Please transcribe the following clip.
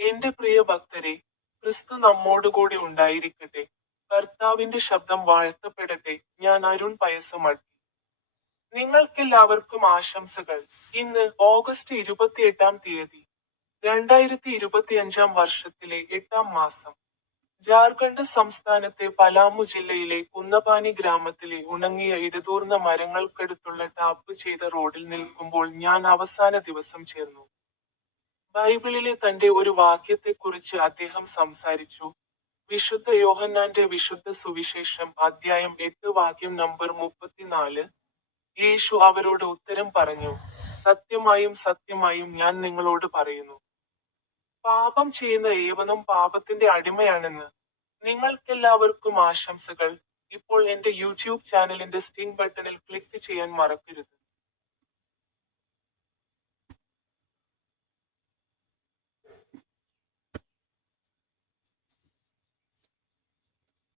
എന്റെ പ്രിയ ഭക്തരെ ക്രിസ്തു നമ്മോടുകൂടി ഉണ്ടായിരിക്കട്ടെ. കർത്താവിന്റെ ശബ്ദം വാഴ്ത്തപ്പെടട്ടെ. ഞാൻ അരുൺ പയസമട്ടി. നിങ്ങൾക്കെല്ലാവർക്കും ആശംസകൾ. ഇന്ന് ഓഗസ്റ്റ് ഇരുപത്തിയെട്ടാം തീയതി രണ്ടായിരത്തി ഇരുപത്തിയഞ്ചാം വർഷത്തിലെ എട്ടാം മാസം. ജാർഖണ്ഡ് സംസ്ഥാനത്തെ പലാമു ജില്ലയിലെ കുന്നപാനി ഗ്രാമത്തിലെ ഉണങ്ങിയ ഇടതൂർന്ന മരങ്ങൾക്കടുത്തുള്ള ടാപ്പ് ചെയ്ത റോഡിൽ നിൽക്കുമ്പോൾ ഞാൻ അവസാന ദിവസം ചേർന്നു. ബൈബിളിലെ തന്റെ ഒരു വാക്യത്തെക്കുറിച്ച് അദ്ദേഹം സംസാരിച്ചു. വിശുദ്ധ യോഹന്നാന്റെ വിശുദ്ധ സുവിശേഷം അധ്യായം എട്ട് വാക്യം നമ്പർ മുപ്പത്തിനാല്. യേശു അവരോട് ഉത്തരം പറഞ്ഞു സത്യമായും സത്യമായും ഞാൻ നിങ്ങളോട് പറയുന്നു. പാപം ചെയ്യുന്ന ഏവനും പാപത്തിന്റെ അടിമയാണെന്ന്. നിങ്ങൾക്കെല്ലാവർക്കും ആശംസകൾ. ഇപ്പോൾ എന്റെ യൂട്യൂബ് ചാനലിന്റെ സ്റ്റിംഗ് ബട്ടണിൽ ക്ലിക്ക് ചെയ്യാൻ മറക്കരുത്.